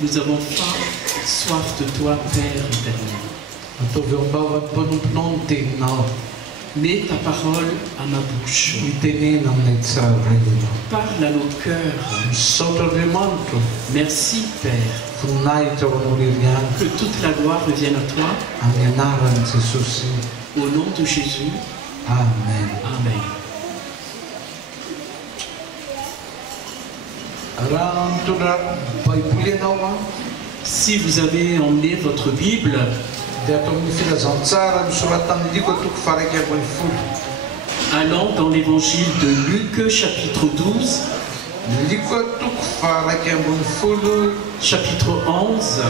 Nous avons faim, soif de toi, Père éternel. Mets ta parole à ma bouche. Parle à nos cœurs. Merci, Père. Que toute la gloire revienne à toi. Au nom de Jésus. Amen. Amen. Si vous avez emmené votre Bible, allons dans l'évangile de Luc, chapitre 12, chapitre 11,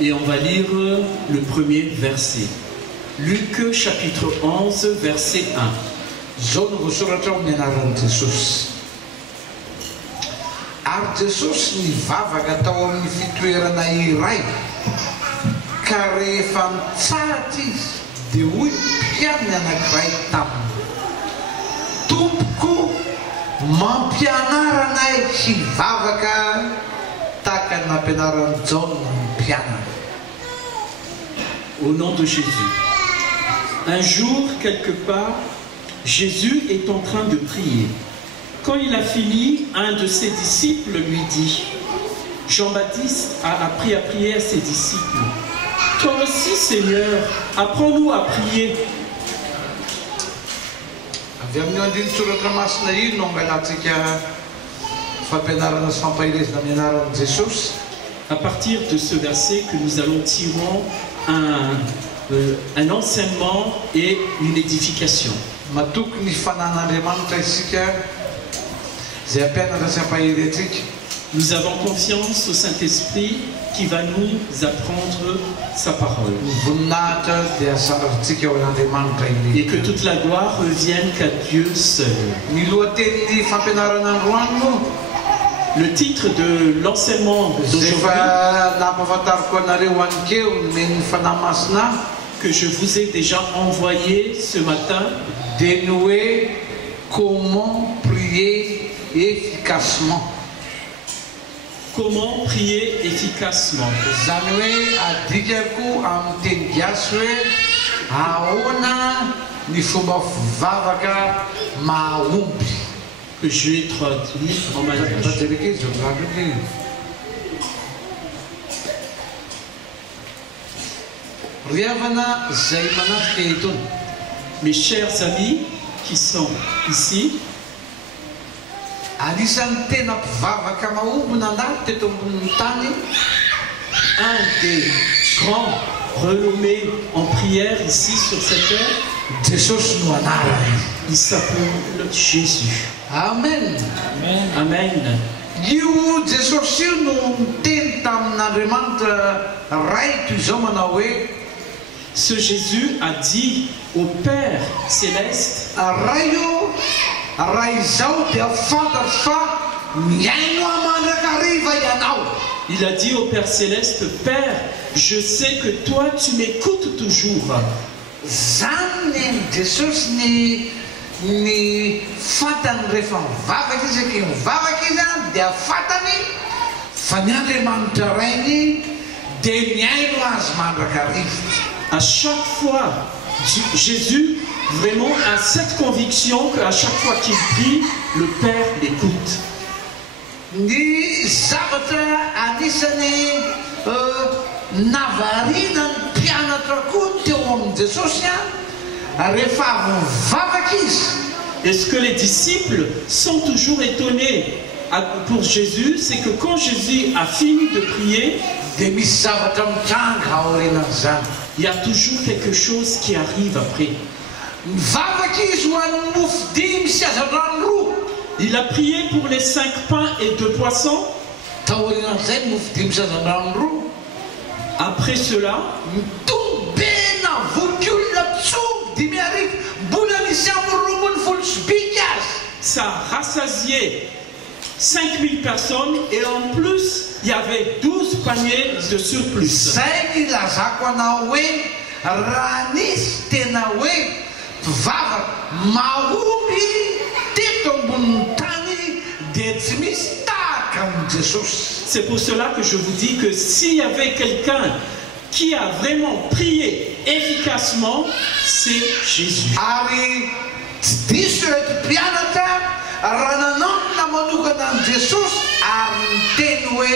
et on va lire le premier verset. Luc, chapitre 11, verset 1. Ary Jesosy nivavaka tao amin'ny fitoerana iray ka rehefa mitsahatra izy dia hoy mpianiny anankiray taminy: Tompoko, mampianara anay hivavaka tahaka ny nampianaran'i Jaona ny mpianana. Au nom de Jésus. Un jour, quelque part, Jésus est en train de prier. Quand il a fini, un de ses disciples lui dit, Jean-Baptiste a appris à prier à ses disciples. Toi aussi, Seigneur, apprends-nous à prier. À partir de ce verset que nous allons tirer un enseignement et une édification. Nous avons confiance au Saint-Esprit qui va nous apprendre sa parole. Et que toute la gloire revienne qu'à Dieu seul. Le titre de l'enseignement d'aujourd'hui que je vous ai déjà envoyé ce matin, dénouer comment prier efficacement. Comment prier efficacement. Que je vais traduire en malgache. Mes chers amis qui sont ici, un des grands renommés en prière ici sur cette terre, il s'appelle Jésus. Amen. Amen. Ce Jésus a dit au Père céleste, il a dit au Père céleste, Père, je sais que toi tu m'écoutes toujours. À chaque fois, Jésus vraiment a cette conviction qu'à chaque fois qu'il prie, le Père l'écoute. Et ce que les disciples sont toujours étonnés pour Jésus, c'est que quand Jésus a fini de prier, il y a toujours quelque chose qui arrive après. Il a prié pour les 5 pains et 2 poissons. Après cela, ça a rassasié 5000 personnes et en plus, il y avait 12 paniers de surplus. raha nisy tena hoe mpivavaka mahomby teto ambonin'ny tany dia tsy misy tahaka amin'i Jesosy. C'est pour cela que je vous dis que s'il y avait quelqu'un qui a vraiment prié efficacement, c'est Jésus. Ary tsy diso reto mpianatra raha nanantona manokana an' Jesosy ary miteny hoe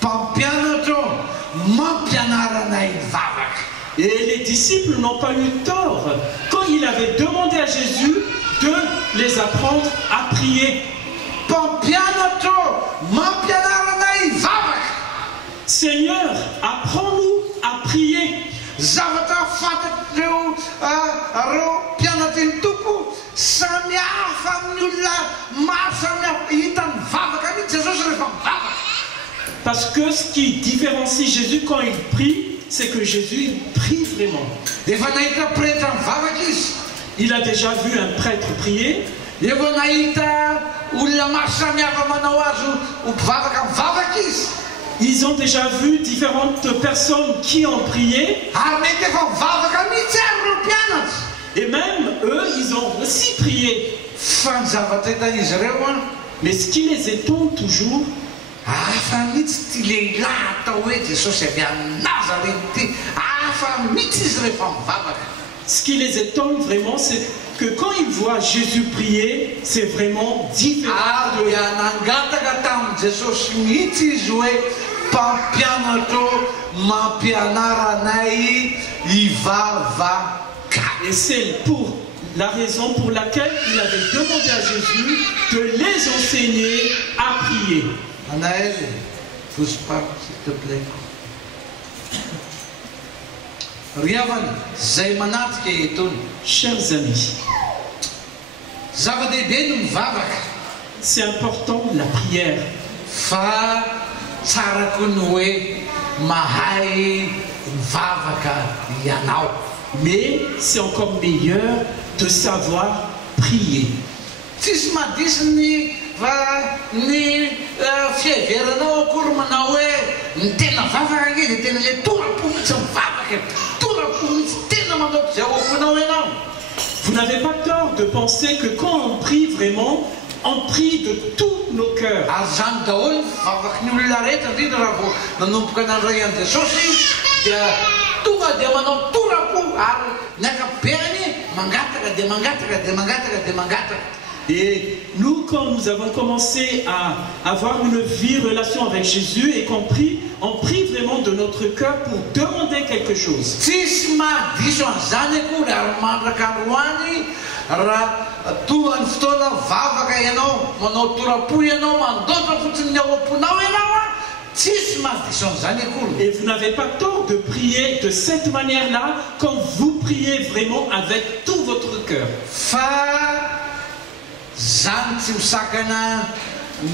mpampianatra mampianarana hivavaka. Et les disciples n'ont pas eu tort quand il avait demandé à Jésus de les apprendre à prier. Mpampianatra mampianarana hivavaka. Seigneur, apprends-nous à prier. Zavatra fantatr'ireo mpianatra ny tompo samy hafa amin'ny olona maro samy hafa hita mivavaka mihitsy Jesosy rehefa mivavaka. Parce que ce qui différencie Jésus quand il prie, c'est que Jésus prie vraiment. Efa nahita pretra mivavaka izy. Il a déjà vu un prêtre prier. Efa nahita olona maro samy hafa manao azy ho mpivavaka mivavaka izy. Ils ont déjà vu différentes personnes qui ont prié. Ary mety efa mivavaka mihitsy ary reo mpianatra. Et même eux, ils ont aussi prié. Fa ny zavatra hitan'izy ireo a, Mais ce qui les étonne toujours, hafa mihitsy ty lehilahy atao hoe Jesosy avy amin'ny Nazareth ty, hafa mihitsy izy rehefa mivavaka. ce qui les étonne vraiment, c'est que quand ils voient Jésus prier, c'est vraiment différent. Ary dia nangataka tamin'i Jesosy mihitsy izy hoe mpampianatra mampianara anay hivavaka. Et c'est pour la raison pour laquelle il avait demandé à Jésus de les enseigner à prier. Anaël, pousse pas, s'il te plaît. Riavana, zay manatrika etony. Chers amis, Zava-dehibe no mivavaka. c'est important la prière. Fa tsara koa ny hoe mahay mivavaka ianao. Mais c'est encore meilleur de savoir prier. Tsisy madisiny fa ny fiheveranao akory manao hoe ny tena vavaka ke dia tena le torapo mihitsy mivavaka, torapo mihitsy tena manao zay oaponao ianao. Vous n'avez pas tort de penser que quand on prie vraiment, on prie de tous nos cœurs. Ary zany daholo ny vavaky ny olona rehetra indrindra raha vao nanomboka nandray an' Jesosy dia tonga dia manao torapo ary ny ankapobeny mangataka dia mangataka dia mangataka dia mangataka. Et nous, quand nous avons commencé à avoir une vie, relation avec Jésus et qu'on prie, on prie vraiment de notre cœur pour demander quelque chose. Tsisy mahadiso an'izany akory ary mandraka androany raha toa ny fotoana vavaka ianao manao torapo ianao mandoatra fotsiny ny ao am-ponao ianao a tsisy mahadiso an'izany akory. Et vous n'avez pas tort de prier de cette manière-là quand vous priez vraiment avec tout votre cœur. Fa zany tsy misakana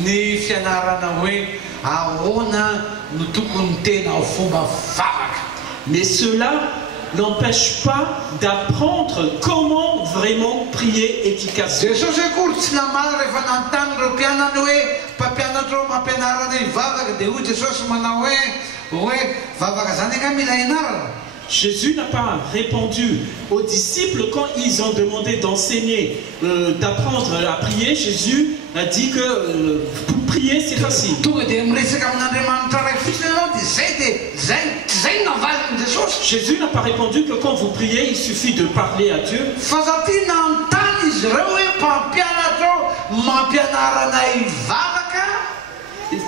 ny fianarana hoe ahoana no tokony tena ho fomba vavaka. Mais cela n'empêche pas d'apprendre comment vraiment prier efficacement. Jesosy akory tsy namala rehefa nantany reo mpianany hoe mpampianatra mampianarana hivavaka dia hoy Jesosy manao hoe vavaka zany anga mila ianarana. Jésus n'a pas répondu aux disciples quand ils ont demandé d'enseigner, d'apprendre à prier. Jésus a dit que pour prier c'est facile. Tonga dia miresaka amin'Andriamanitra ray fotsiny ianao dia zay navaliny Jesosy. Jésus n'a pas répondu que quand vous priez, il suffit de parler à Dieu. Fa satria nantany izy ireo hoe mpampianatra mampianarana hivavaka.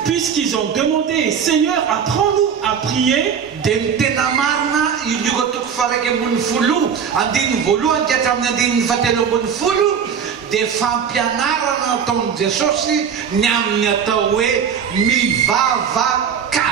Puisqu'ils ont demandé, Seigneur, apprends-nous à prier. Dia ny tena marina ilioka toko faraiky ambony folo andiny voalohany ka hatramin'ny andininy fahatelo ambony folo dia fampianarana ataon'i Jesosy ny amin'ny atao hoe mivavaka.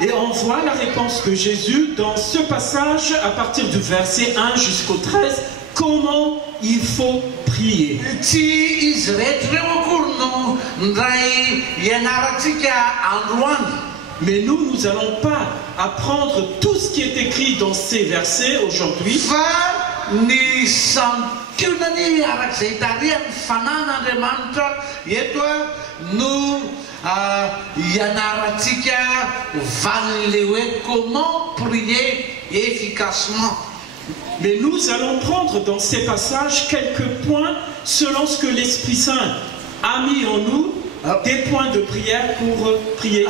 Et on voit la réponse de Jésus dans ce passage à partir du verset 1 jusqu'au 13, comment il faut prier. Tsy izy rehetra ireo akory no ndray ianarantsika androany. Mais nous n'allons pas apprendre tout ce qui est écrit dans ces versets aujourd'hui. Fa ny santionany arak'izay tarihan'ny fanan'Andriamanitra eto no ianarantsika valin'le hoe comment prier efficacement. Mais nous allons prendre dans ces passages quelques points selon ce que l'Esprit Saint a mis en nous, des points de prière pour prier.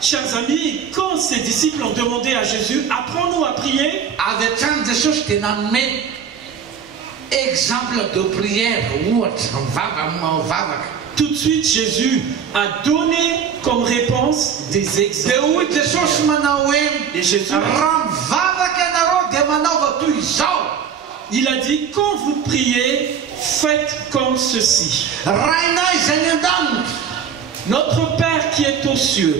Chers amis, quand ces disciples ont demandé à Jésus, apprends-nous à prier, exemple de prière, tout de suite Jésus a donné comme réponse des exemples. Et Jésus il a dit, quand vous priez, faites comme ceci. Notre Père qui est aux cieux,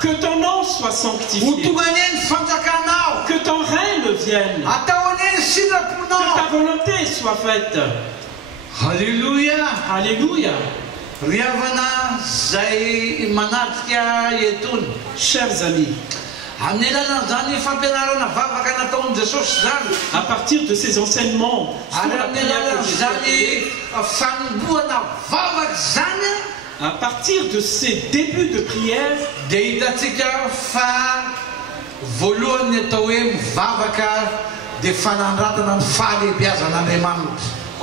que ton nom soit sanctifié, que ton règne vienne, que ta volonté soit faite. Alléluia. Alléluia. Chers amis, à partir de ces enseignements sur la prière, à partir de ces débuts de prière,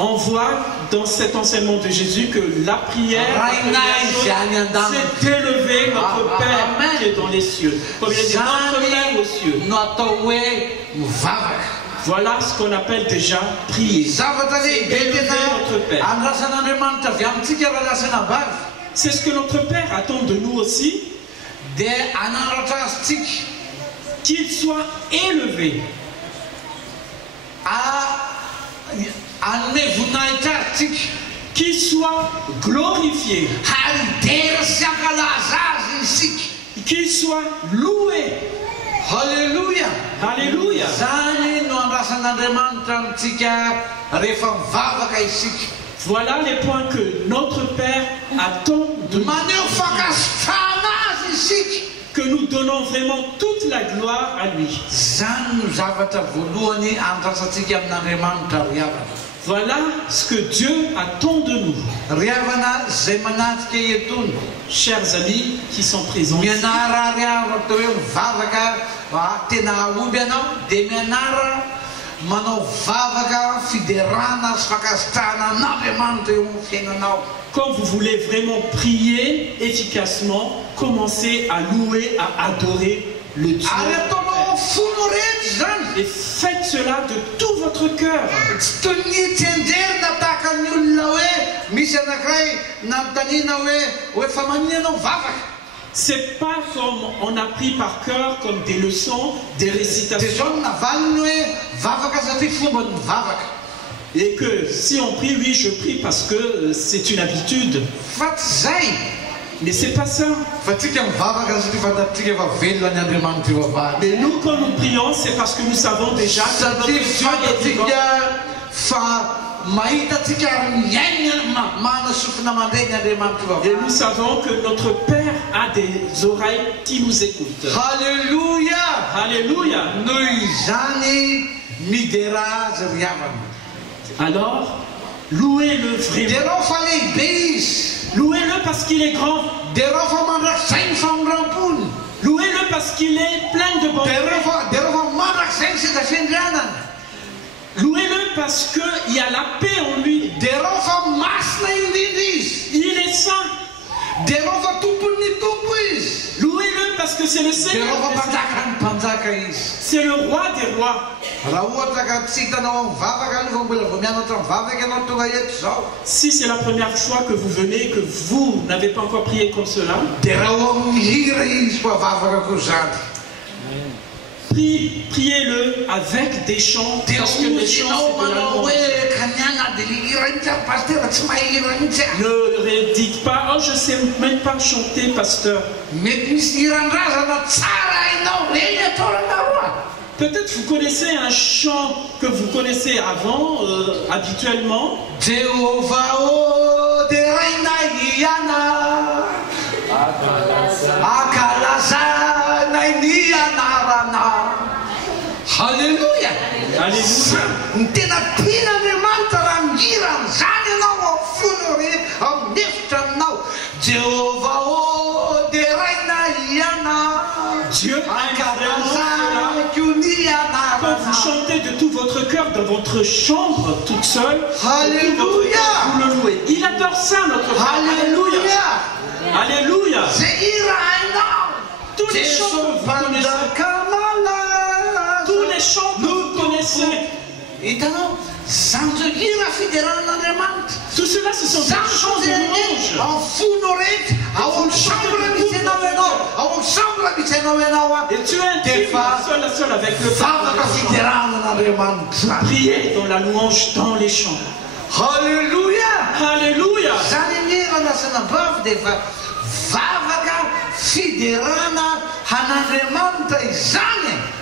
on voit dans cet enseignement de Jésus que la prière, c'est d'élever notre Père qui est dans les cieux. Comme il a dit, notre Père aux cieux. Voilà ce qu'on appelle déjà prier. Élever notre Père. C'est ce que notre Père attend de nous aussi. Qu'il soit élevé. Qu'il soit glorifié, qu'il soit loué. Alléluia. Alléluia. Voilà les points que notre Père attend de nous. Que nous donnons vraiment toute la gloire à lui. Voilà ce que Dieu attend de nous. Chers amis qui sont présents ici, quand vous voulez vraiment prier efficacement, commencez à louer, à adorer le Dieu. Et faites cela de tout votre cœur. C'est pas comme on a pris par cœur, comme des leçons, des récitations. Et que si on prie, oui, je prie parce que c'est une habitude. Mais c'est pas ça. Mais nous, quand nous prions, c'est parce que nous savons déjà que notre Dieu est vivant. Et nous savons que notre Père a des oreilles qui nous écoutent. Alléluia. Alléluia. Alors, louez-le vraiment. Louez-le parce qu'il est grand. Louez-le parce qu'il est plein de bonté. Louez-le parce qu'il y a la paix en lui. Il est saint. Louez-le parce que c'est le Seigneur. C'est le roi des rois. Si c'est la première fois que vous venez et que vous n'avez pas encore prié comme cela, priez-le avec des chants, parce que les chants c'est de la louange. Ne dites pas, oh je ne sais même pas chanter, pasteur. Peut-être vous connaissez un chant que vous connaissez avant, habituellement. Alléluia. Alléluia. Jéhovah Dieu aime vraiment cela. Quand vous chantez de tout votre cœur dans votre chambre toute seule, Alléluia. vous le louez. Il adore ça, notre Père. Alléluia. Alléluia. Tous Tous les chants que vous connaissez, tous les chants que vous connaissez, tout cela, ce sont des chants de louange. Et tu es intime, seul à seul avec le Père. Priez dans la louange, dans les chants. Alléluia. Alléluia.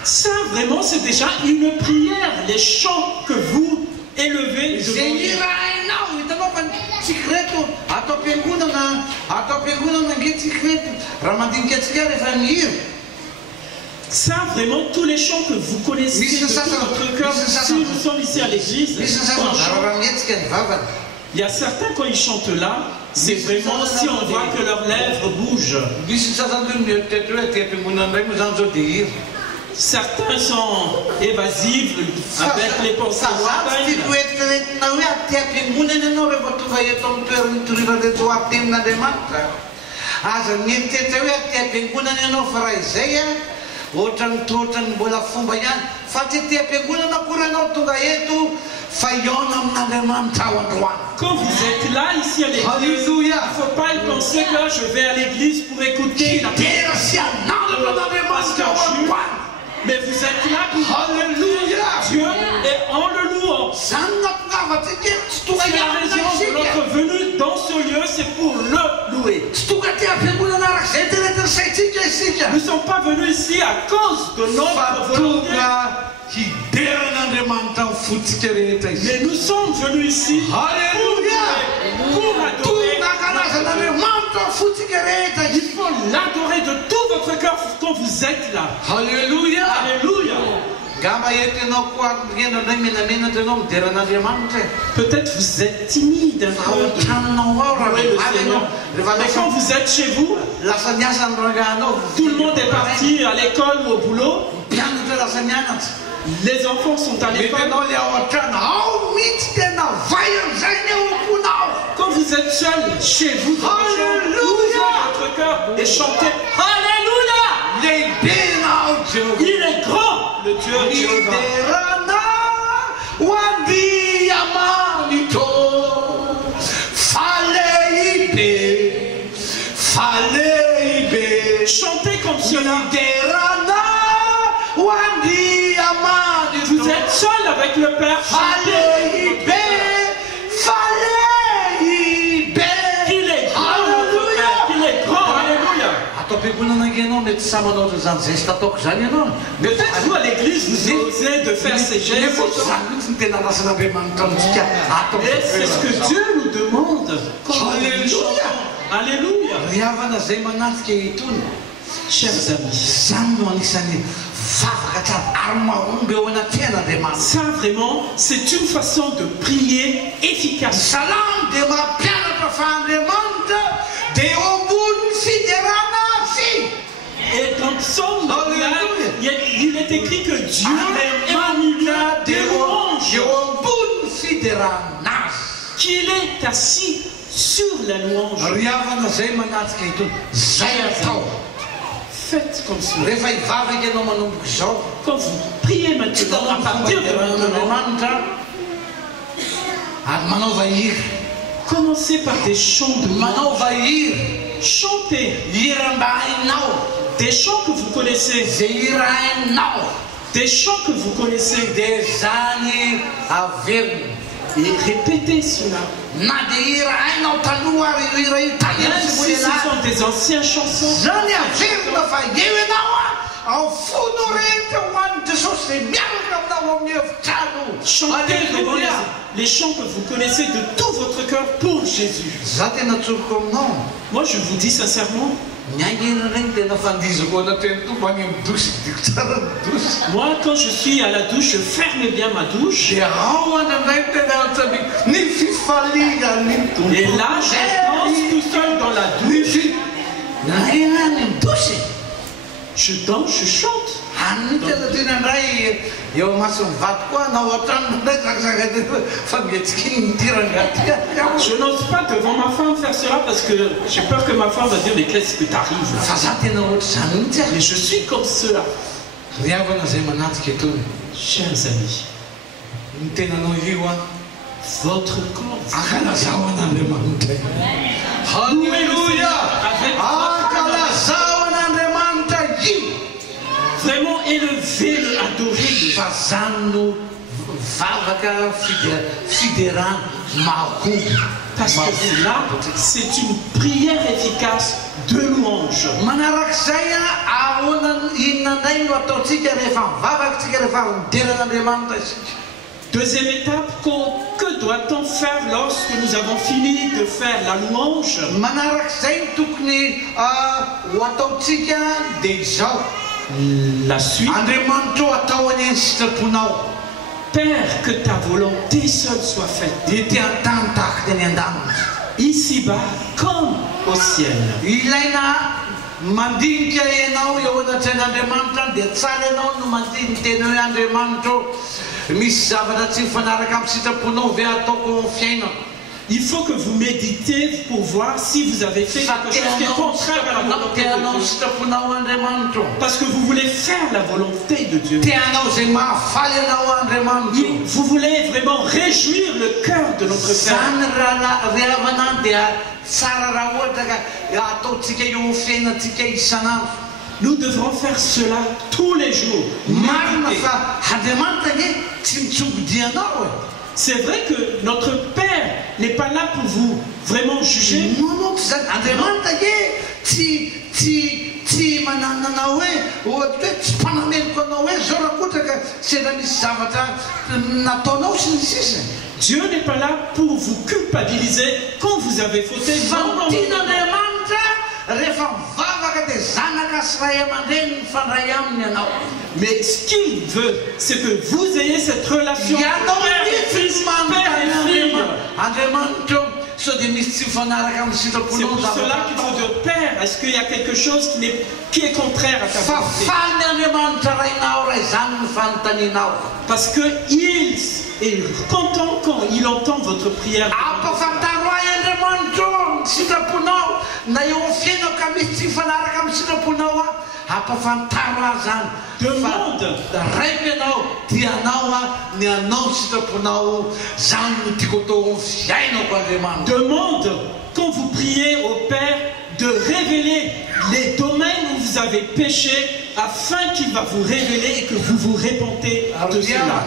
Ça, vraiment, c'est déjà une prière. Les chants que vous élevez devant Dieu. Ça, vraiment, tous les chants que vous connaissez de tout votre cœur, si nous sommes ici à l'église, il y a certains, quand ils chantent là, c'est vraiment si on voit que leurs lèvres bougent. Certains sont évasifs avec les pensées lointaines. Quand vous êtes là, ici à l'église, il ne faut pas y penser que je vais à l'église pour écouter la pasteur Jules. Mais vous êtes là pour Dieu et en le louant. C'est la raison de notre venue dans ce lieu, c'est pour le louer. Nous ne sommes pas venus ici à cause de notre volonté. Mais nous sommes venus ici pour adorer. Il faut l'adorer de tout votre cœur quand vous êtes là. Alléluia. Alléluia. Peut-être vous êtes timide un peu de louer le Seigneur. Mais quand vous êtes chez vous, tout le monde est parti à l'école ou au boulot. Les enfants sont à l'école. Quand vous êtes seul chez vous, ouvrez votre cœur et chantez Alléluia. Il est grand, le Dieu chantez comme cela. Vous êtes seul avec le Père. Il est grand, notre Père. Il est grand. Alléluia. Peut-être vous à l'église, vous osez de faire ces gestes. Et c'est ce que Dieu nous demande. Alléluia. Alléluia. Chers amis, ça vraiment, c'est une façon de prier efficace. Et dans Psaume, il est écrit que Dieu est au milieu des louanges, qu'il est assis sur la louange. Faites comme cela. Quand vous priez maintenant, à partir de maintenant, commencez par des chants de louange. Chantez des chants que vous connaissez. Des chants que vous connaissez. Et répétez cela. Même si ce sont des anciennes chansons. Chantez les chants que vous connaissez de tout votre cœur pour Jésus. Moi je vous dis sincèrement, moi quand je suis à la douche, je ferme bien ma douche. Et là je danse tout seul dans la douche. Je danse, je chante. Je n'ose pas devant ma femme faire cela parce que j'ai peur que ma femme va dire mais qu'est-ce que t'arrives? Mais je suis comme cela. Chers amis, votre corps. Alléluia. Vraiment élever, adorer Dieu. Parce que là, c'est une prière efficace de louange. Deuxième étape, que doit-on faire lorsque nous avons fini de faire la louange? La suite. Père, que ta volonté seule soit faite. Ici-bas comme au ciel. Il faut que vous méditez pour voir si vous avez fait quelque chose qui est contraire à la volonté de Dieu. Parce que vous voulez faire la volonté de Dieu. Vous voulez vraiment réjouir le cœur de notre Père. Nous devrons faire cela tous les jours. C'est vrai que notre Père n'est pas là pour vous vraiment juger. Dieu n'est pas là pour vous culpabiliser quand vous avez fauté. Mais ce qu'il veut, c'est que vous ayez cette relation père et fils, père et fille. C'est pour cela qu'il faut dire, Père, est-ce qu'il y a quelque chose qui est contraire à ta volonté? Parce qu'il est content quand il entend votre prière. Demande quand vous priez au Père de révéler les domaines où vous avez péché afin qu'il va vous révéler et que vous vous repentez de cela.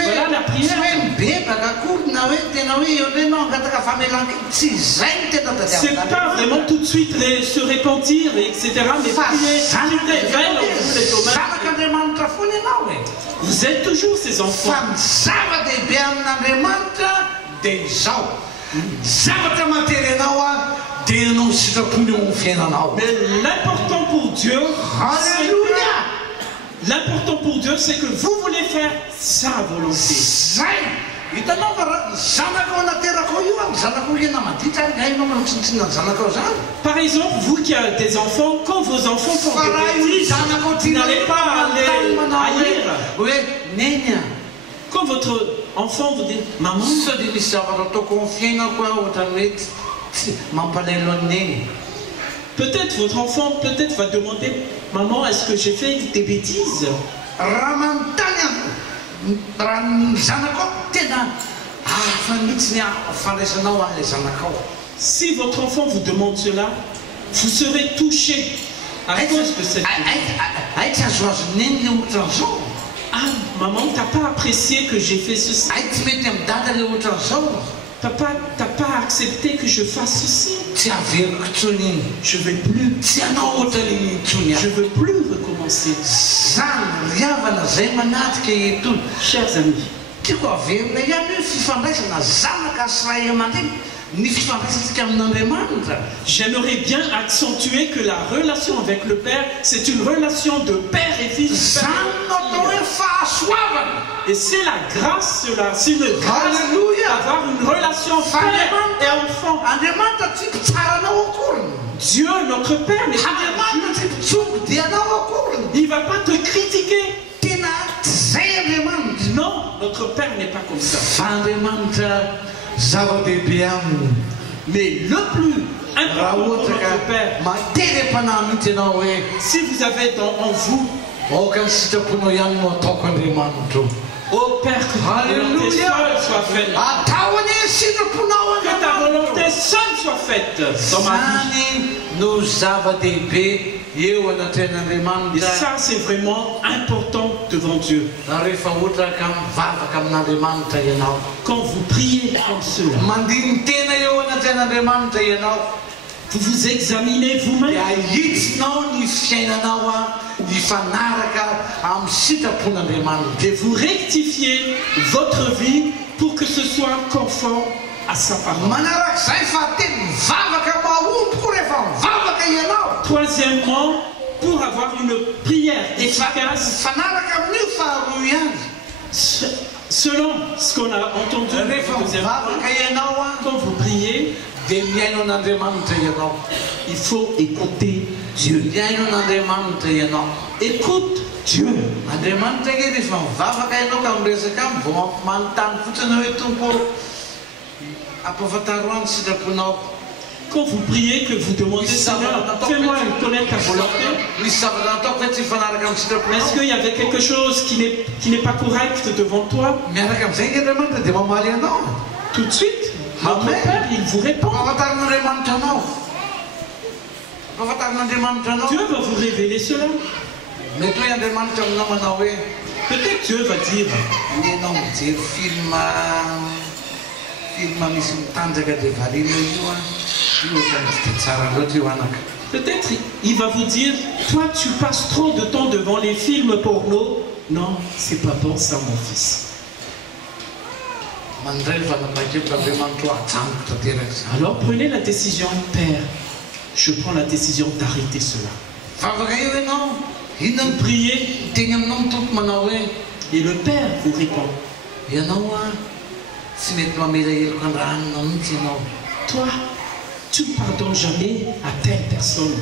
Voilà la prière. C'est pas vraiment tout de suite se repentir, etc. Mais prier, tu révèles les domaines. Vous êtes toujours ces enfants. Mais l'important pour Dieu, c'est que vous voulez faire sa volonté. Par exemple, vous qui avez des enfants, quand vos enfants font des bêtises, vous n'allez pas les haïr. Quand votre enfant vous dit, maman, peut-être votre enfant va demander, maman, est-ce que j'ai fait des bêtises? Si votre enfant vous demande cela, vous serez touché à cause de cette ah, maman, t'as pas apprécié que j'ai fait ceci. Papa, t'as pas accepté que je fasse ceci. Je vais plus. Je veux plus recommencer. Chers amis, j'aimerais bien accentuer que la relation avec le Père, c'est une relation de père et fils. Et c'est la grâce, cela. C'est une grâce d'avoir une relation père et enfant. Dieu, notre Père, n'est pas Andriamanitra tsy mpitsongo dia anao akory. il ne va pas te critiquer. Tena tsy zay Andriamanitra. Non, notre Père n'est pas comme ça. Fa Andriamanitra zava-dehibe aminy. Mais le plus Raha important pour ohatra notre ka Père, matery-panahy mihitsy ianao hoe si vous avez en vous, aoka ny sitraponao ihany no ataoko Andriamanitra. ô Père, que ta volonté seule soit faite. Atao anie sitraponao Que ta volonté seule soit faite dans ma vie. Zany no zava-dehibe eo Et anatin'Andriamanitra. ça, c'est vraiment important devant Dieu. Rehefa ohatra ka mivavaka amin'Andriamanitra ianao, Quand vous priez comme cela, mandiny tena eo anatin'Andriamanitra ianao, vous vous examinez vous-même. dia ahitsinao ny fiainanao hifanaraka amin'ny sitrapon'Andriamanitra. Et vous rectifiez votre vie pour que ce soit conforme à sa parole. Manarak'izay fa tena mivavaka mahompo rehefa mivavaka ianao. Troisièmement, pour avoir une prière efficace, Fanaraka amin'io faharoa ihany. selon ce qu'on a entendu, Rehefa mivavaka ianao quand vous priez, dia miaino an'Andriamanitra ianao. il faut écouter Dieu. Miaino an'Andriamanitra ianao. Écoute Dieu. Andriamanitra ke rehefa mivavaka ianao ka miresaka aminy vao manontany fotsiny hoe tompo ampafantaro any sitraponao. Quand vous priez, que vous demandez, Seigneur, fais-moi connaître ta volonté. Misy zavatra nataoko hoe tsy mifanaraka amin'ny sitraponao. Est-ce qu'il y avait quelque chose qui n'est pas correct devant toi? Miaraka amin'izay ny Andriamanitra dia mamaly anao. Tout de suite, notre Amen. Père, il vous répond. Ampafantarin'Andriamanitra anao. Ampafantarin'Andriamanitra anao. Dieu va vous révéler cela. Mety hoe Andriamanitra aminao manao hoe Peut-être Dieu va dire, anao mijery film misy mitanjaka dia variana io io ohatran'ny dia tsara loatra io anaka. peut-être il va vous dire, toi tu passes trop de temps devant les films porno. Non, c'est pas bon ça mon fils. Mandray fanapakevitra Andriamanitra ho ajanoko tanteraka izany. Alors prenez la décision, Père, je prends la décision d'arrêter cela. Vavaka io ianao, inona Vous ny priez teny aminao ny tompo manao hoe et le Père vous répond. ianao tsy mety mamela heloko andranina mihitsy ianao. Toi, tu ne pardonnes jamais à telle personne.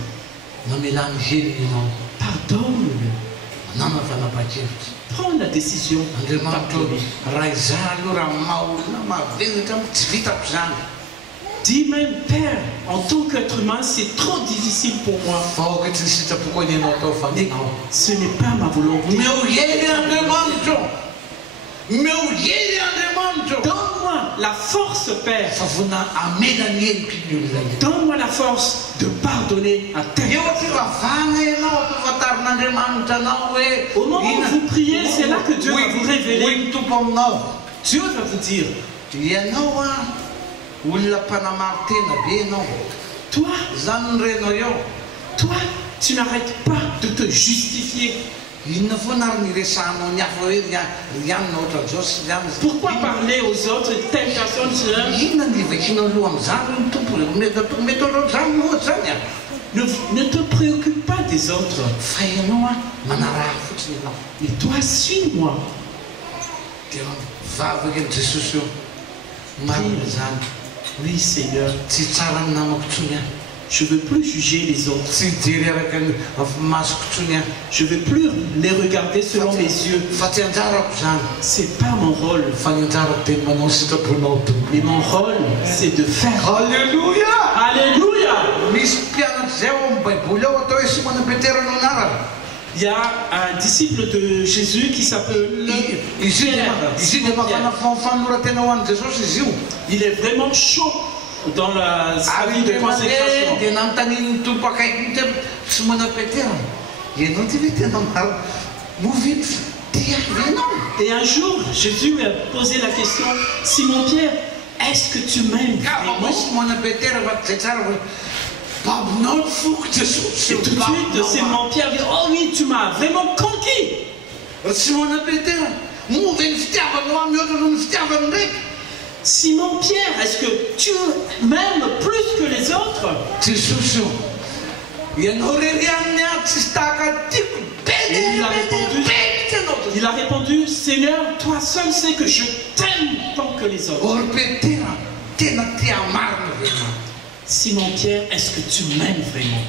Mamelany heliny ianao. Pardonne-le. Manana fanapakevitra. Prends la décision de Andriamanitra pardonner. raha izaho aloha raha mahaolona mavenatra tsy vitako zany. Dis même, Père, en tant qu'être humain, c'est trop difficile pour moi. Fa aoka tsy ny sitrapoko any ianao atao fa Mais ninao. ce n'est pas ma volonté. Meo hely Andriamanitra. Meo hely Andriamanitra. Donne-moi la force, Père. Fa vona amela ny heliko iny olona iny. Donne-moi la force de pardonner à tel. Eo aty vavana ianao ampafantarin'Andriamanitra anao hoe Au moment où vous priez, c'est là que Dieu va vous révéler. Hoy ny tompo aminao. Dieu va vous dire, Ianao olona mpanamaro tena be ianao. toi, Zany ny renao eo. toi, tu n'arrêtes pas de te justifier. Inona foana ary ny resahanao ny hafa hoe rianona ohatra zao sy rianona. Pourquoi parler aux autres, telle personne, cela? Inona ny vakinao aloha amin'izany ny tompo mety ohatr'izany ohatra zany a. Ne te préoccupe pas des autres. Fa ianao manaraha fotsiny ianao. Mais toi, suis-moi. Dia vavaka ny Jesosy eo. Marina zany. Oui, Seigneur, Tsy tsara ny namako tsony a. je ne veux plus juger les autres. Tsy hijery araka ny masoko tsony a. Je ne veux plus les regarder selon mes yeux. Fa tsy anjarako zany. C'est pas mon rôle. Fa ny anjarako teny manao sitraponao tompo. Mais mon rôle, c'est de faire. Alléluia! Alléluia! Misy mpianatra zay ao amin'ny baiboly ao atao hoe Simona Petera no anarana. Il y a un disciple de Jésus qui s'appelle Izy Pierre. dia mafana fanoratena ho an'i Jesosy izy io. Il est vraiment chaud dans sa vie de consécration. Dia nanontaniany tompo akaiky ny Simona Petera. Ianao ty ve tena movity tia ianao? Et un jour, Jésus lui a posé la question, Simon-Pierre, est-ce que tu m'aimes vraiment? Simona Petera fa zay tsara hoe babinao ny foko Jesosy. Et tout de suite, Simon-Pierre dit, oh oui, tu m'as vraiment conquis. Simona Petera, movy ny fitiavanao amin'ny ohatra noho ny fitiavany ndraiky. Simon-Pierre, est-ce que tu m'aimes plus que les autres? Jesosy io, ianao rerianiny ahy tsisy tahaka tiako Il a répondu, Seigneur, toi seul sais que je t'aime tant que les autres. Or Petera tena tia marina venao. Simon-Pierre, est-ce que tu m'aimes vraiment?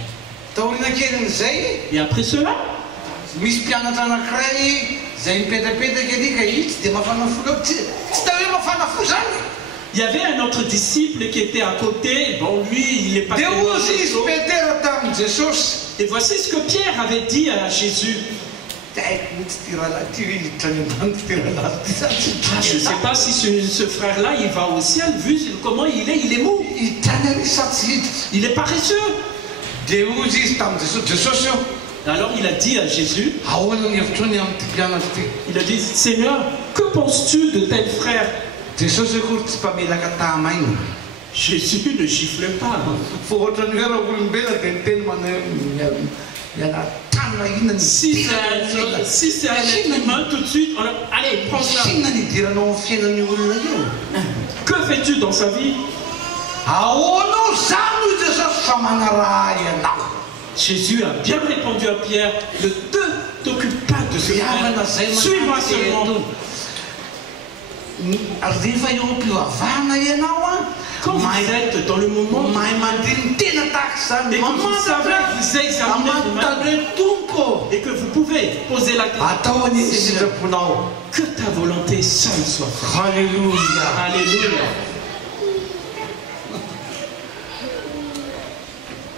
Taorina kely zay Et après cela, misy mpianatra anankiray zay mipetrapetraka alika izy tsy dia mafana fo loatra tsy hoe mafana fo zany. il y avait un autre disciple qui était à côté. Bon, lui, il est pas... Dia ozy izy petera tamin'i Jesosy. Et voici ce que Pierre avait dit à Jésus. Tsy haiko mihitsy ty rahalahy ty hiditra any ambany ty rahalahy ty Ah, je ne sais pas si ce frère-là, il va au ciel, vu comment il est mou. hitrany ary sa tsy hiditra. Il est paresseux. Dia ozy izy tamin'i Jesosy io. Alors il a dit à Jésus, Ahoana ny hevitrony amin'ity mpianatra ty. il a dit, Seigneur, que penses-tu de tel frère? Jesosy akory tsy mpamelaka tahamaina. Jésus ne gifle pas. Fa ohatrany hoe raha olombelona dia niteny miala tanina inona Si c'est un être humain, tout de suite, allez, prends ça. inona ny idiranao amin'ny fiainan'ny olona io. Que fais-tu dans sa vie? Ahoanao zany hoy Jesosy fa manaraha ianao. Jésus a bien répondu à Pierre, ne t'occupe pas de ce frère. Suis-moi seulement. Rehefa eo am-pivavahana ianao a, Quand vous êtes dans le moment mahay mandiny tena tahaka et izany, que vous savez vous examiner mamantany hoe tompo et que vous pouvez poser la question, atao ny sitraponao. que ta volonté seule soit faite. Halleluja. Alléluia.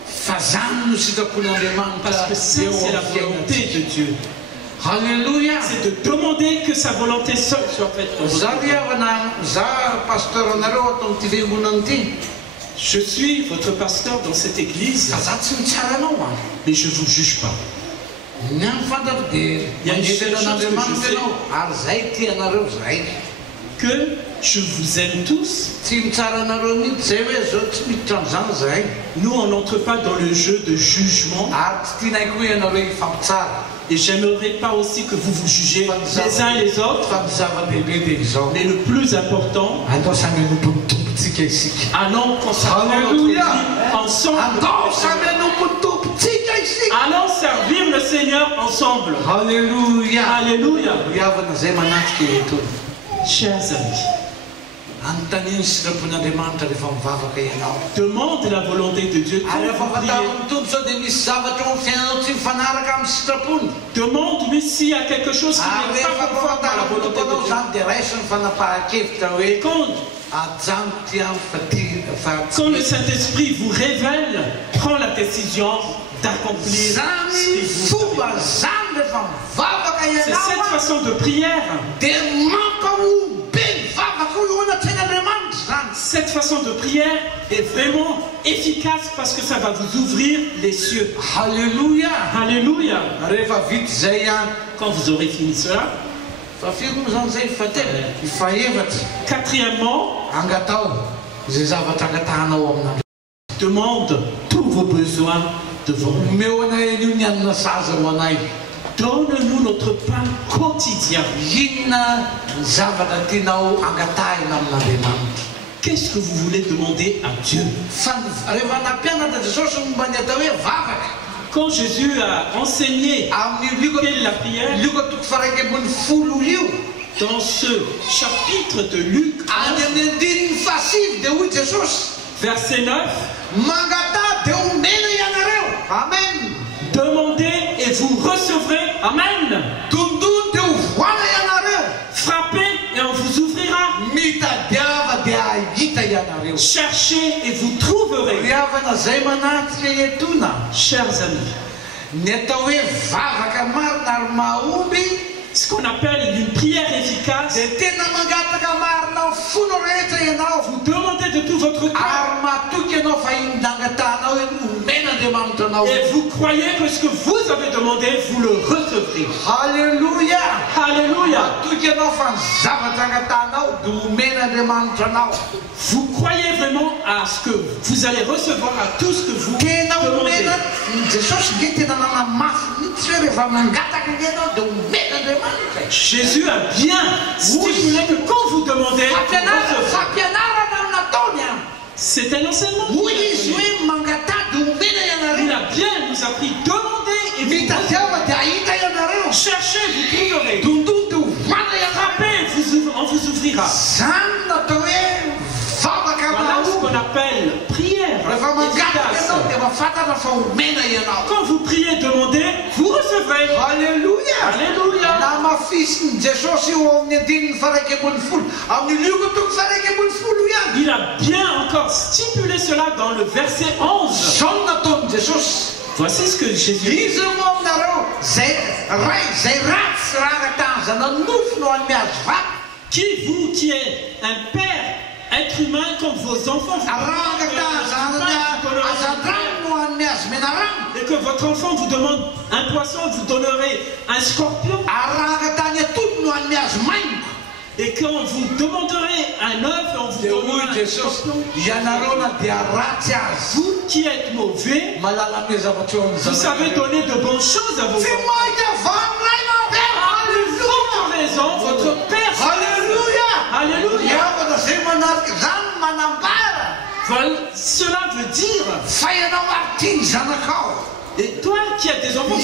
Fa zany no sitrapon'Andriamanitra Parce que ça, eo c'est la amin'ny volonté fiainantsika. de Dieu. Halleluja. C'est de demander que sa volonté seule soit faite dans votre Za vie. riavana za pasteur anareo ato amin'ity fiangonana ity. Je suis votre pasteur dans cette église, Fa za tsy mitsara anao a. mais je ne vous juge pas. Ny amin'ny fantako dia mangetana an'Andriamanitra ianao ary zay ty anareo zay. Que je vous aime tous. Tsy mitsara anareo mihitsy zay hoe zao tsy miditra amin'izany zay. Nous, on n'entre pas dans le jeu de jugement. Ary tsy tianay koa ianareo hifampitsara. Et j'aimerais pas aussi que vous vous jugez les uns et les autres. Fa ny zava-dehibe dia izao. Mais le plus important, Andao samy hanompo tompontsika isika. allons consacrer notre vie ensemble. Andao samy hanompo tompontsika isika. Allons servir le Seigneur ensemble. Halleluja. Alléluia. Riavana zay manatrika eto. Chers amis, Anontaniany sitrapon'Andriamanitra rehefa mivavaka ianao. demande la volonté de Dieu. Quand Ary rehefa vous priez, fantarin'ny tompo sao dia misy zavatra ao amin'ny fiainanao tsy mifanaraka amin'ny sitrapony. demande-lui s'il y a quelque chose qui Ary n'est pas rehefa conforme à la fantarin'ny volonté tompo de anao Dieu. zany dia raisiny fanapahan-kevitra hoe Quand, ajango ty amin'ny quand le Saint-Esprit vous révèle, prends la décision d'accomplir ce zany qu'il vous fomba appelle. zany rehefa mivavaka C'est cette ianao a façon de prière, dia mampaombe mivavaka io anatreh'Andriamanitra zany. cette façon de prière est vraiment efficace parce que ça va vous ouvrir les cieux. Halleluja. Alléluia. Rehefa vita zay a Quand vous aurez fini cela, fa firy moa zany zay faefatra quatrièmement, angatao zay zavatra angatahanao amin'andro. demande tous vos besoins devant lui. Omeo anay an'io ny anina saza ho anay. Donne-nous notre pain quotidien. Inona ny zavatra tianao angatahina amin'Andriamanitra. Qu'est-ce que vous voulez demander à Dieu? Fa rehefa nampianatra Jesosy momba ny atao hoe vavaka Quand Jésus a enseigné amin'ny quelle est la prière, liko toko faraiky ambony folo io dans ce chapitre de Luc, any amin'ny andininy fasivy dia hoy Jesosy verset 9, mangatah dia omena ianareo. Amen. demandez et vous recevrez. Amen. Tondony dia hovoana ianareo. Frappez et on vous ouvrira. Mitadiava dia ahita ianareo. Cherchez et vous trouverez. Riavana zay manatrika etona. Chers amis, Ny atao hoe vavaka marina ary mahomby ce qu'on appelle une prière efficace, dia tena mangataka marina amin'ny fona rehetra ianao. vous demandez de tout votre cœur Ary matoky ianao fa inangatahanao hoe omena Andriamanitra anao. et vous croyez que ce que vous avez demandé, vous le recevrez. Halleluja. Alléluia. Matoky ianao fa ny zavatra angatahanao dia omena Andriamanitra anao. Vous croyez vraiment à ce que vous allez recevoir, à tout ce que vous Tena demandez. omena Jesosy nge tena nanamafy mihitsy hoe rehefa mangataka ianao dia omena Andriamanitra. Jésus a bien stipulé que quand vous demandez, vous recevrez. Fampianarana amin'ny nataony a. C'est un enseignement. Hoy izy hoe mangatah dia omena Il ianareo. a bien nous appris demandez et vous Mitadiava dia ahita ianareo. cherchez, vous trouverez. Tondony dia hovoana ianareo. Frappez, on vous ouvrira. Zany natao hoe vavaka Voilà ce mahomby. qu'on appelle prière. Rehefa Quand vous priez, demandez, vous recevrez. Alléluia. Alléluia. Il a bien encore stipulé cela dans le verset 11. Voici ce que Jésus dit. Qui vous qui êtes un père, être humain comme vos enfants, et que votre enfant vous demande un poisson, vous donnerez un scorpion. Et quand vous demanderez un œuf, on vous donnera un scorpion. Vous qui êtes mauvais, vous savez donner de bonnes choses à vos enfants. Votre raison, votre Père. Alléluia. Voilà, cela veut dire. Et toi qui as des enfants,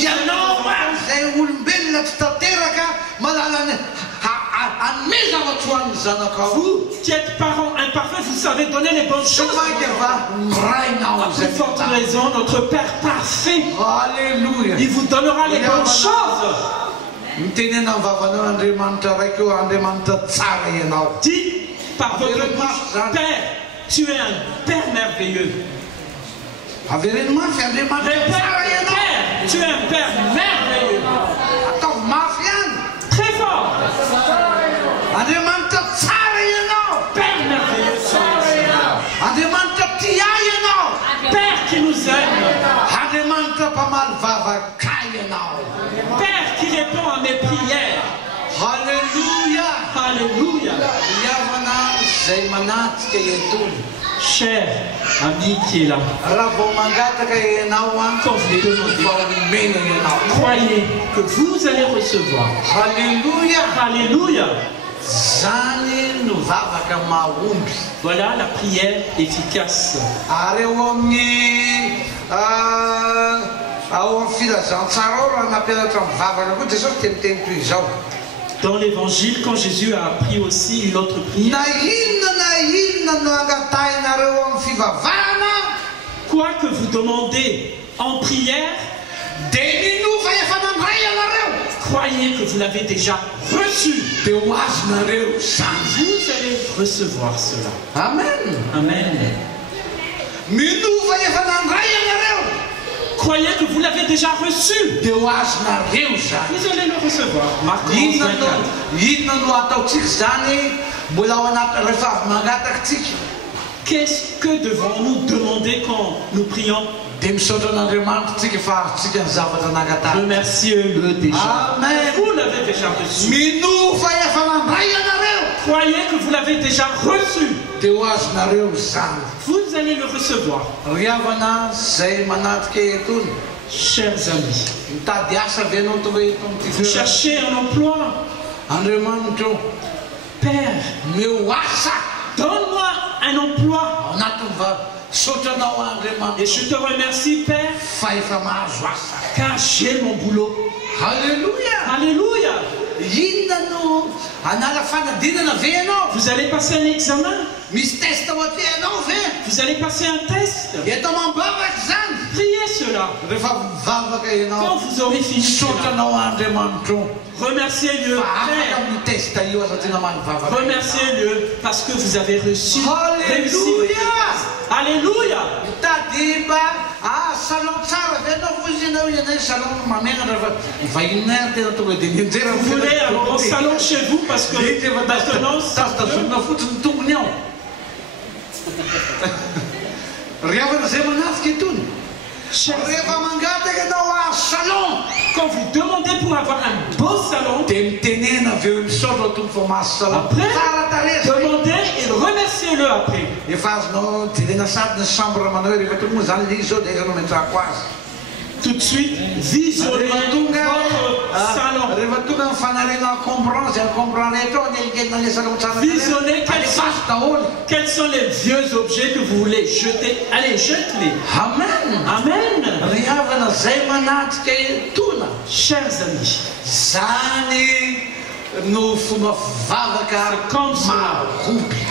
vous qui êtes parents imparfaits, vous savez donner les bonnes choses. À plus forte raison, notre Père parfait, il vous donnera les bonnes choses. Dites par votre bouche, Père, tu es un Père merveilleux. Père, tu es un Père merveilleux. Très fort. Père merveilleux, Père qui nous aime. Père qui répond à mes prières. Alléluia. Alléluia. Cher ami qui est là, quand vous demandez, croyez que vous allez recevoir. Alléluia. Alléluia. Voilà la prière efficace. Dans l'évangile, quand Jésus a appris aussi une autre prière, quoi que vous demandez en prière, croyez que vous l'avez déjà reçu. Vous allez recevoir cela. Amen. Amen. Croyez que vous l'avez déjà reçu. Vous allez le recevoir. Marc 24. Qu'est-ce que devons-nous demander quand nous prions? Remerciez-le déjà. Amen. Vous l'avez déjà reçu. Croyez que vous l'avez déjà reçu. Vous allez le recevoir. Chers amis, vous cherchez un emploi. Père, donne-moi un emploi. Et je te remercie, Père, car j'ai mon boulot. Alléluia. Alléluia. Vous allez passer un examen. Vous allez passer un test. Priez cela. Quand vous aurez fini cela, remerciez-le. Remerciez-le parce que vous avez réussi. Alléluia. Vous voulez un bon salon chez vous parce que maintenant quand vous demandez pour avoir un beau salon, après, demandez et remerciez-le après. Tout de suite, visionnez votre salon. Visionnez quels sont les vieux objets que vous voulez jeter. Allez, jette-les. Amen. Amen. Chers amis,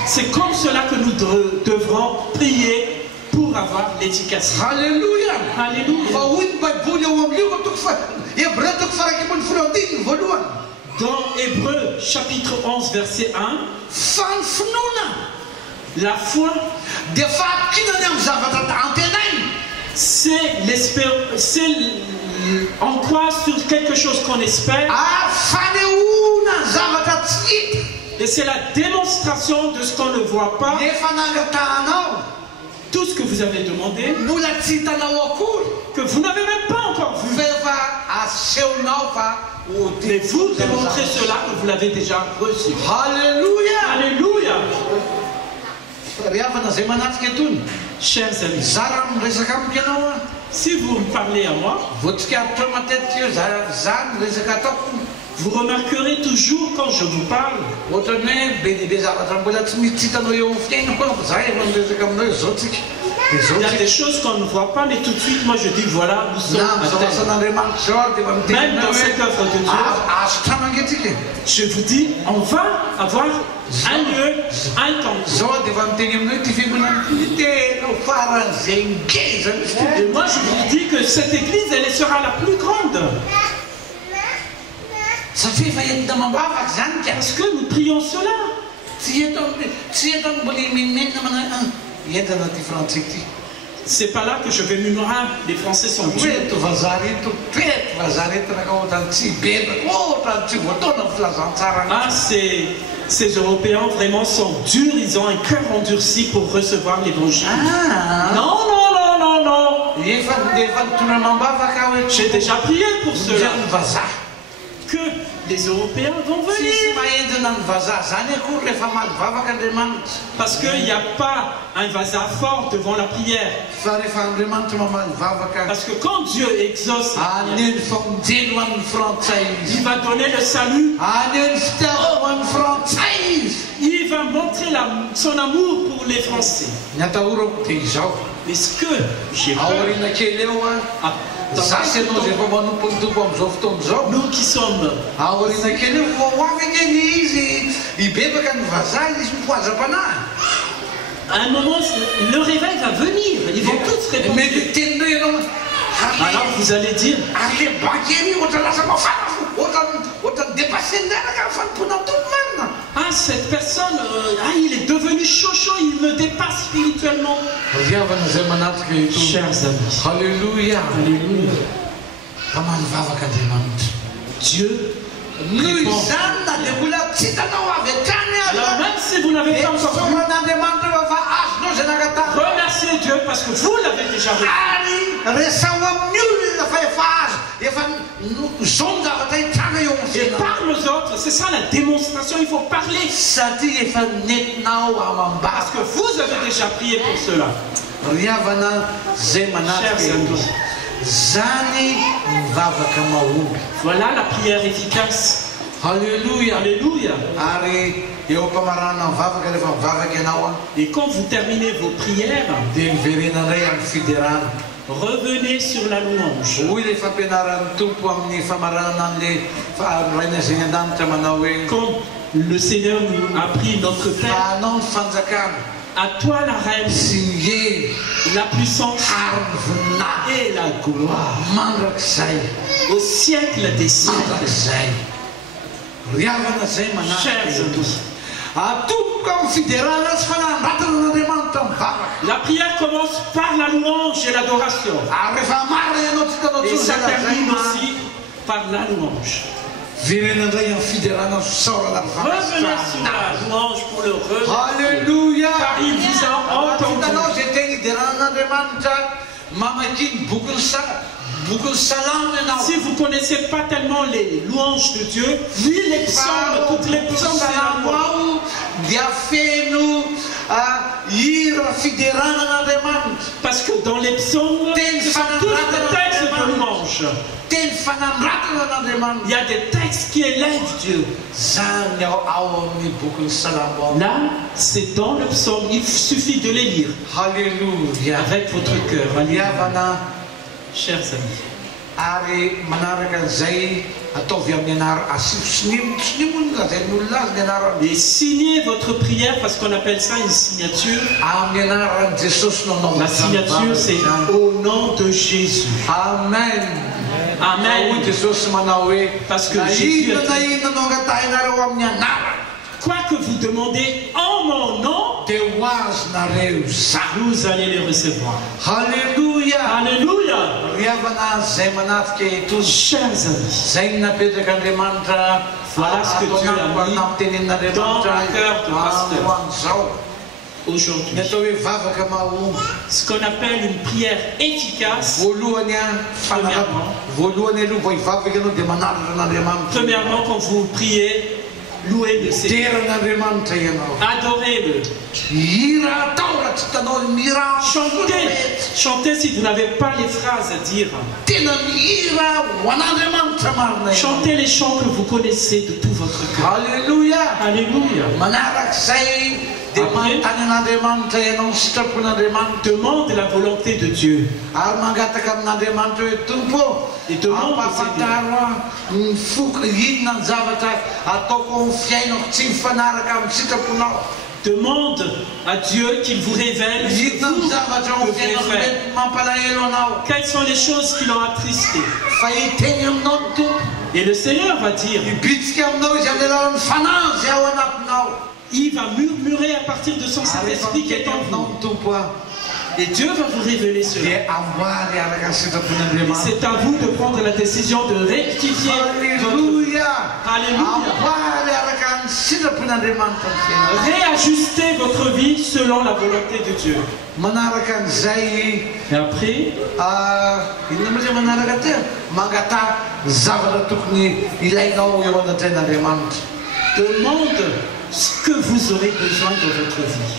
c'est comme cela que nous devrons prier pour pour avoir l'éducation. Alléluia. Alléluia. Dans Hébreux chapitre 11 verset 1, la foi, c'est on croit sur quelque chose qu'on espère. Et c'est la démonstration de ce qu'on ne voit pas. Tout ce que vous avez demandé, que vous n'avez même pas encore vu. Mais vous démontrez cela que vous l'avez déjà reçu. Alléluia. Alléluia. Chers amis, si vous me parlez à moi, vous remarquerez toujours quand je vous parle, il y a des choses qu'on ne voit pas, mais tout de suite, moi je dis voilà, nous sommes à terre. Même dans cette œuvre de Dieu, je vous dis, on va avoir un lieu, un temple. Et moi je vous dis que cette église, elle sera la plus grande. Parce que nous prions cela. C'est pas là que je vais murmurer. Les Français sont durs. Ah, ces Européens vraiment sont durs. Ils ont un cœur endurci pour recevoir l'évangile. Non, non, non, non, non. J'ai déjà prié pour cela. Que les Européens vont venir. Parce qu'il n'y a pas un vaza fort devant la prière. Parce que quand Dieu exauce, il va donner le salut. Il va montrer son amour pour les Français. Mais ce que j'ai peur, nous qui sommes à un moment, le réveil va venir. Ils vont tous répondre. Alors vous allez dire, ah, cette personne, il est devenu chaud, il me dépasse spirituellement. Chers amis, Alléluia. Alléluia. Dieu répond. Alors même si vous n'avez pas encore vu, remerciez Dieu parce que vous l'avez déjà reçu. Et parle aux autres, c'est ça la démonstration, il faut parler. Parce que vous avez déjà prié pour cela. Chers amis, voilà la prière efficace. Alléluia. Alléluia. Et quand vous terminez vos prières, revenez sur la louange. Quand le Seigneur nous a pris notre Père, à toi la reine, la puissance et la gloire au siècle des siècles. Chers amis, la prière commence par la louange et l'adoration. Et ça termine aussi par la louange. Revenez sur la louange pour le remercier. Alléluia. Car il vous a entendu. Si vous ne connaissez pas tellement les louanges de Dieu, ni les psaumes, toutes les psaumes, c'est la louange. Parce que dans les psaumes, ce sont tous des textes de louange. Il y a des textes qui élèvent Dieu. Là, c'est dans le psaume, il suffit de les lire. Alléluia. Avec votre cœur. Alléluia. Chers amis, Ary manaraka an'izay ataovy amin'ny anara asivosinimonina zay n'olona azy ny anarany. Et signez votre prière parce qu'on appelle ça une signature. Amin'ny anaran'i Jesosy nanao. La signature c'est au nom de Jésus. Amen. Amen. Jesosy manao hoe parce que Jésus a inona inona no angatahinareo amin'ny anara. Quoi que vous demandez en mon nom, dia ho azonareo za. Vous allez les recevoir. Alléluia. Alléluia. Riavana zay manafiky itony. Chers amis, zay napetraka Andriamanitra. Voilà ce que Dieu a mis dans le cœur de pasteur aujourd'hui. Ce qu'on appelle une prière efficace. Premièrement, quand vous priez, louez le Seigneur. Adorez-le. Chantez. Chantez si vous n'avez pas les phrases à dire. Chantez les chants que vous connaissez de tout votre cœur. Alléluia. Alléluia. Après, demande la volonté de Dieu. Et demande demande à Dieu qu'il vous révèle ce que vous devez faire. Quelles sont les choses qui l'ont attristé. Et le Seigneur va dire, il va murmurer à partir de son Saint-Esprit qui est en vous. Et Dieu va vous révéler cela. Et c'est à vous de prendre la décision de rectifier votre... Alléluia. Réajustez votre vie selon la volonté de Dieu. Et après, demande ce que vous aurez besoin de votre vie.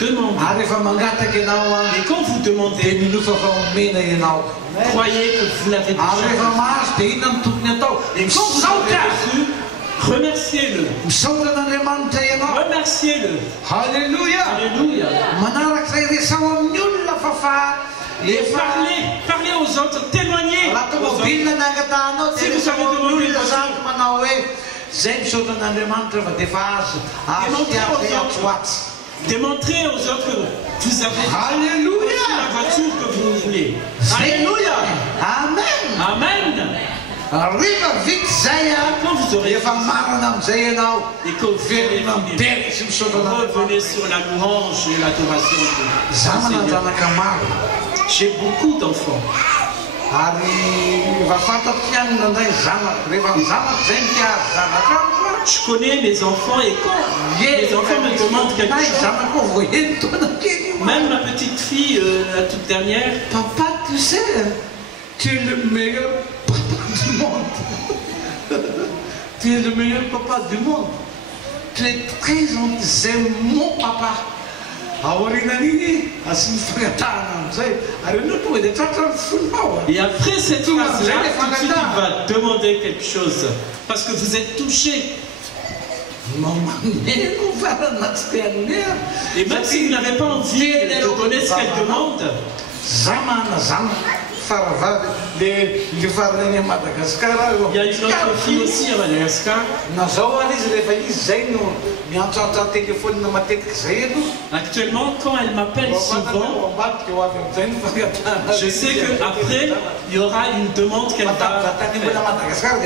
Demandez. Et quand vous demandez, croyez que vous l'avez déjà. Et quand vous l'avez reçu, remerciez-le. Remerciez-le. Alléluia. Alléluia. Et parlez aux autres, témoignez aux autres. Si vous avez demandé démontrez aux autres que vous avez la voiture que vous voulez. Alléluia. Amen. Amen. Arriva vite Zaya, quand vous aurez et que vous revenez sur la louange et l'adoration de Seigneur. J'ai beaucoup d'enfants. Je connais mes enfants et quand les enfants me demandent quelque chose, même ma petite fille, la toute dernière, papa, tu sais, tu es le meilleur papa du monde. Tu es le meilleur papa du monde. Tu es très gentil, c'est mon papa. Et après cette phrase-là, tout de suite, il va demander quelque chose. Parce que vous êtes touché. Et même si vous n'avez pas envie de donner ce qu'elle demande, il y a une autre fille aussi à Madagascar. Actuellement, quand elle m'appelle souvent, je sais qu'après, il y aura une demande qu'elle va faire.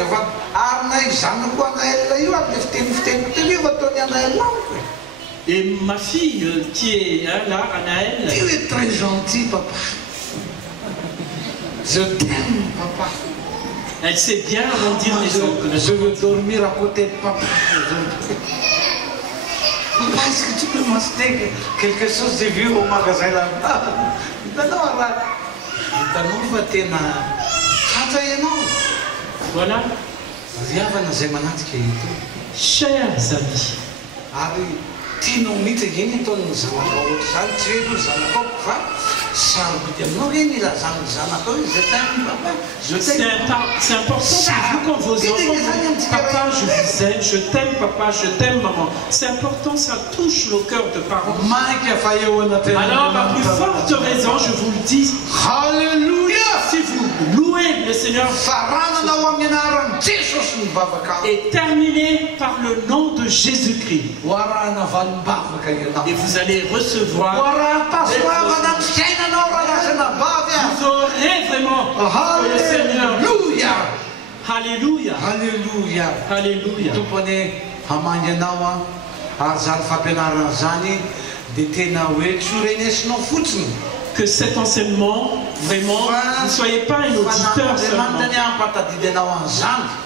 Et ma fille qui est là, Anaël, tu es très gentil, papa. Je t'aime, papa. Elle sait bien arrondir les ongles. Je veux dormir à côté de papa. Papa, est-ce que tu peux m'acheter quelque chose de vieux au magasin là-bas? Voilà. Chers amis, c'est important pour vous quand vos enfants disent papa je vous aime, je t'aime papa, je t'aime maman. C'est important, ça touche nos cœurs de parents. Alors à plus forte raison, je vous le dis, Alléluia. si vous louez Seigneur faranana ho amin'ny anaran'i Jesosy ny vavaka est terminé par le nom de Jésus-Christ. ho arahana valim-bavaka ianao Et vous allez recevoir. ho araha-pahasoavana ny fiainanao raha lasana vavy Vous aurez vraiment que le Seigneur. Alléluia. Alléluia. Alléluia. Alléluia. Tompony hamangy anao ary zany fampianarana zany dia tena hoe tsy ho renesinao fotsiny. Que cet enseignement, vraiment, ne soyez pas un auditeur seulement,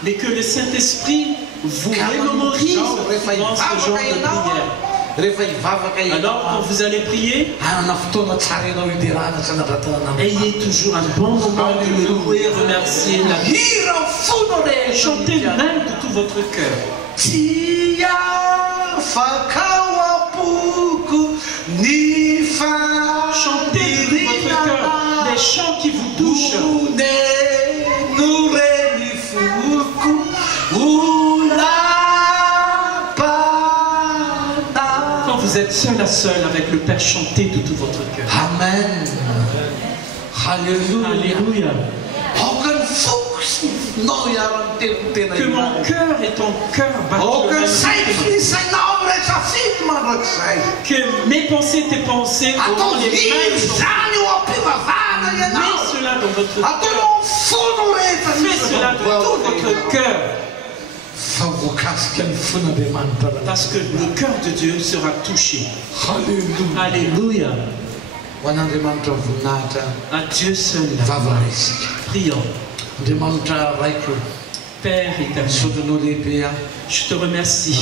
mais que le Saint-Esprit vous mémorise dans ce genre de prière. Alors, quand vous allez prier, ayez toujours un bon moment de le louer, remercier la vie. Chantez même de tout votre cœur. Chantez de tout votre cœur les chants qui vous touchent. Quand vous êtes seul à seul avec le Père, chantez de tout votre cœur. Amen. Alléluia. Alléluia. Que mon cœur et ton cœur battent le même rythme. Que mes pensées, tes pensées auront les mêmes choses. Mets cela dans votre cœur. Fais cela de tout votre cœur. Parce que le cœur de Dieu sera touché. Alléluia. À Dieu seul. Prions. Père éternel, je te remercie.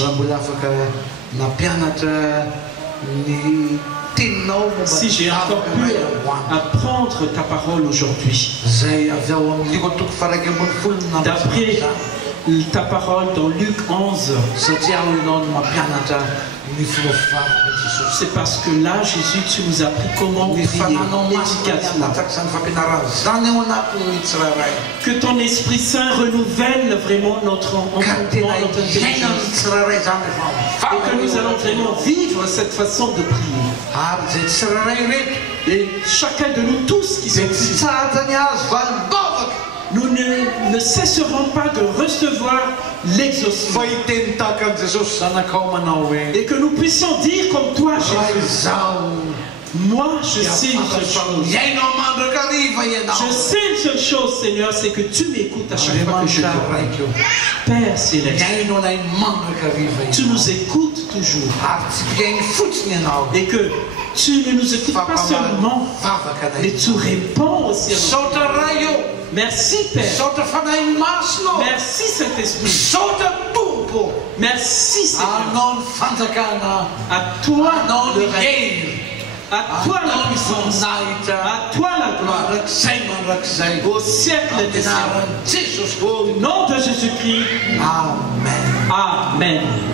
Si j'ai encore pu apprendre ta parole aujourd'hui, d'après ta parole dans Luc 11, c'est parce que là, Jésus, tu nous as appris comment prier efficacement. Que ton Esprit Saint renouvelle vraiment notre entendement, notre intelligence. Et que nous allons vraiment vivre cette façon de prier. Et chacun de nous tous qui sommes ici, nous ne cesserons pas de recevoir l'exaucement. Et que nous puissions dire comme toi, Jésus, moi je sais une seule chose. Je sais une seule chose, Seigneur, c'est que tu m'écoutes à chaque fois que je te prie. Père céleste, tu nous écoutes toujours. Et que tu ne nous écoutes pas seulement, mais tu réponds aussi à nos prières. Merci Père. Merci Saint-Esprit. Merci Seigneur. À toi le règne. À toi la puissance. À toi la gloire. Au siècle des siècles. Au nom de Jésus-Christ. Amen. Amen.